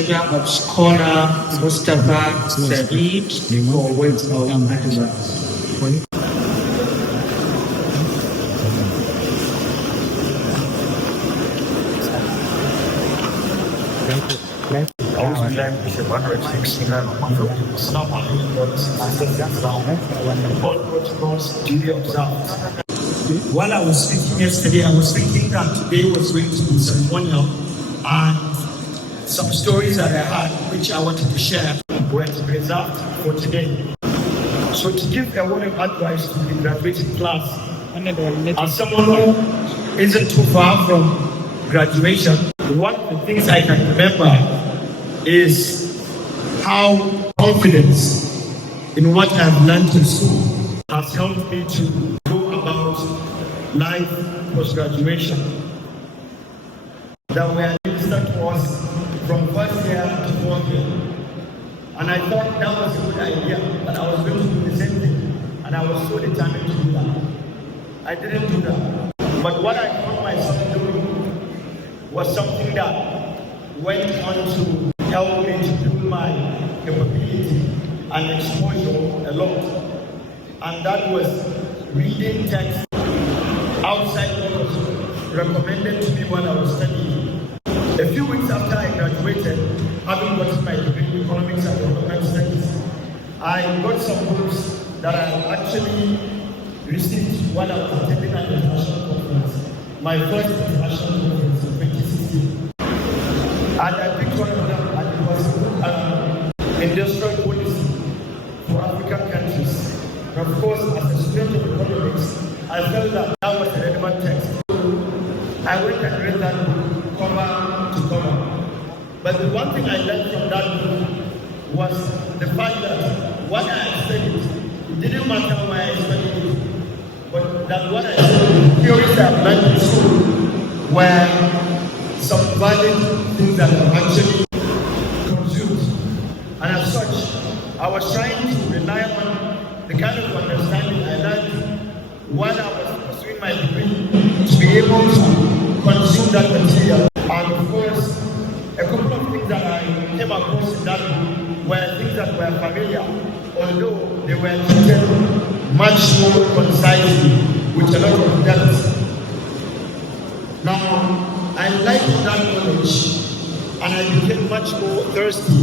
of Scholar Mustafa Saeed for words of advice. While I was speaking yesterday, I was thinking that today was going to be ceremonial, and some stories that I had, which I wanted to share, were reserved for today. So to give a word of advice to the graduating class, as someone who isn't too far from graduation, one of the things I can remember is how confidence in what I've learned in school has helped me to go about life post-graduation. That were administered to us from first year to fourth year. And I thought that was a good idea, that I was going to do the same thing. And I was so determined to do that. I didn't do that. But what I found myself doing was something that went on to help me to build my capability and exposure a lot. And that was reading text outside what was recommended to me when I was studying. A few weeks after I graduated, having gotten my degree in economics and development studies, I got some books that I actually received while I was attending an international conference, my first international conference in 2016. And I picked one of them, and it was industrial policy for African countries. And of course, as a student of economics, I felt that that was a relevant text. I went and read that book cover to cover. But the one thing I learned from that book was the fact that what I studied, it didn't matter why I studied it, but that what I studied, the theories I've learned in school, were some valid things that I've actually consumed. And as such, I was trying to rely on the kind of understanding I learned while I was pursuing my degree to be able to consume that material. And of course, a couple of things that I came across in that book were things that were familiar, although they were treated much more concisely with a lot of depth. Now, I liked that knowledge, and I became much more thirsty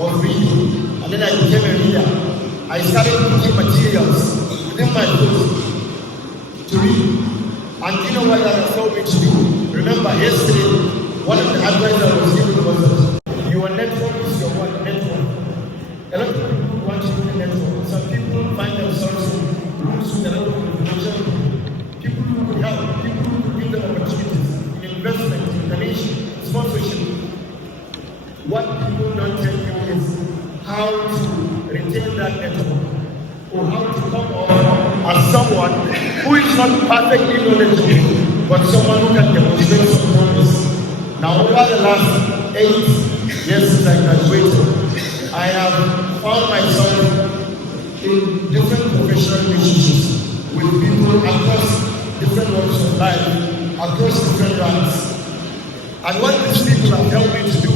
of reading, and then I became a reader. I started putting materials within my book to read. And you know what that has told me to do? Remember, yesterday, one of the advice I was given was that your network is your one network. A lot of people want to do a network. Some people find themselves in rooms with a lot of information. People who could help, people who could give them opportunities in investment, in donation, sponsorship. What people don't tell you is how to retain that network, or how to come off as someone who is not perfectly knowledgeable, but someone who can demonstrate some promise. Now, over the last 8 years since I graduated, I have found myself in different professional relationships with people across different walks of life, across different ranks. And what these people have helped me to do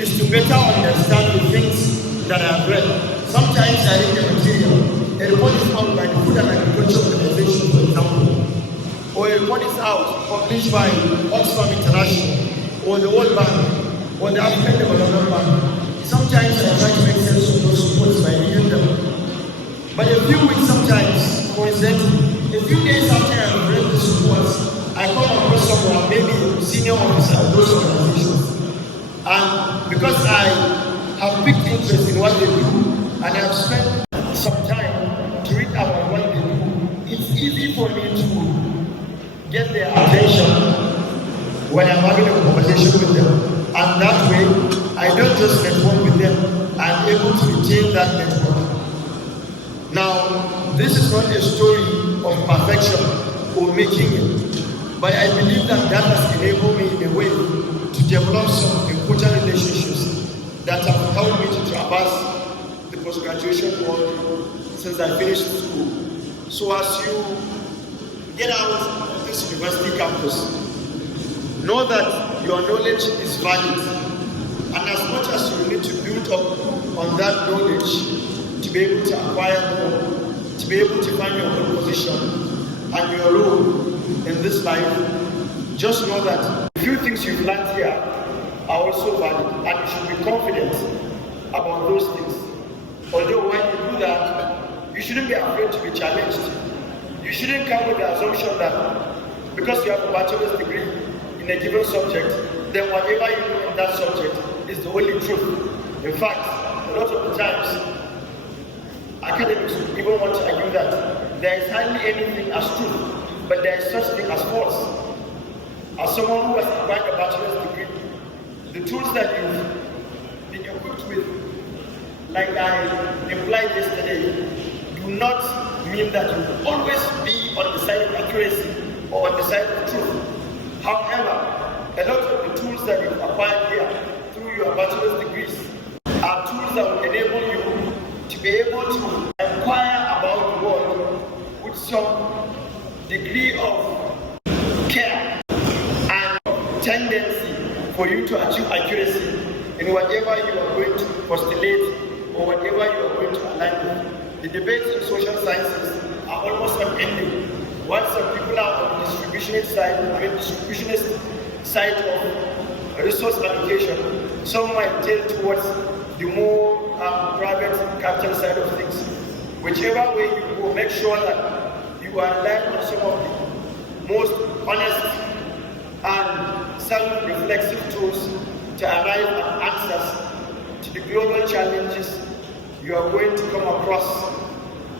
is to better understand the things that I have read. Sometimes I read the material. A report is out by the Food and Agriculture Organization, for example, or a report is out published by Oxfam International, or the World Bank, or the African Development Bank. Sometimes I try to make sense of those reports by reading them. But a few weeks sometimes, for example, a few days after I have read these reports, I come across someone, maybe a senior officer of those organizations. And because I have picked interest in what they do, and I have spent some time to read about what they do, it's easy for me to get their attention when I'm having a conversation with them. And that way, I don't just network with them, I'm able to retain that network. Now, this is not a story of perfection or making it, but I believe that that has enabled me in a way to develop some important relationships that have helped me to traverse the post-graduation world since I finished school. So as you get out of this university campus, know that your knowledge is valid. And as much as you need to build up on that knowledge to be able to acquire more, to be able to find your own position and your role in this life, just know that the few things you've learned here are also valid, and you should be confident about those things. Although when you do that, you shouldn't be afraid to be challenged. You shouldn't come with the assumption that because you have a bachelor's degree in a given subject, then whatever you do in that subject is the only truth. In fact, a lot of the times, academics even want to argue that there is hardly anything as true, but there is such thing as false. As someone who has acquired a bachelor's degree, the tools that you've been equipped with, like I implied yesterday, do not mean that you will always be on the side of accuracy or on the side of truth. However, a lot of the tools that you've acquired here through your bachelor's degrees are tools that will enable you to be able to inquire about the world with some degree of care and tendency for you to achieve accuracy in whatever you are going to postulate or whatever you are going to align with. The debates in social sciences are almost unending. While some people are on the distributionist side of resource allocation, some might tilt towards the more private capital side of things. Whichever way you go, make sure that you are aligned on some of the most honest and self-reflexive tools to arrive at answers to the global challenges you are going to come across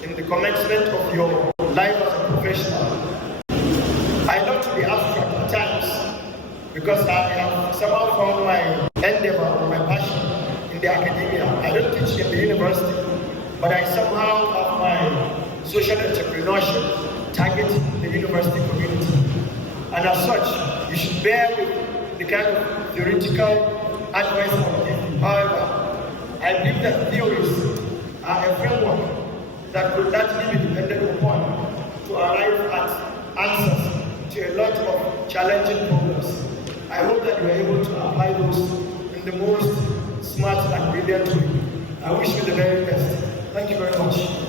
in the commencement of your life as a professional. I love to be abstract at times because I have somehow found my endeavor or my passion in the academia. I don't teach in the university, but I somehow have my social entrepreneurship targeting the university community. And as such, you should bear with the kind of theoretical advice I'm giving. However, I believe that theories are a framework that could largely be depended upon to arrive at answers to a lot of challenging problems. I hope that you are able to apply those in the most smart and brilliant way. I wish you the very best. Thank you very much.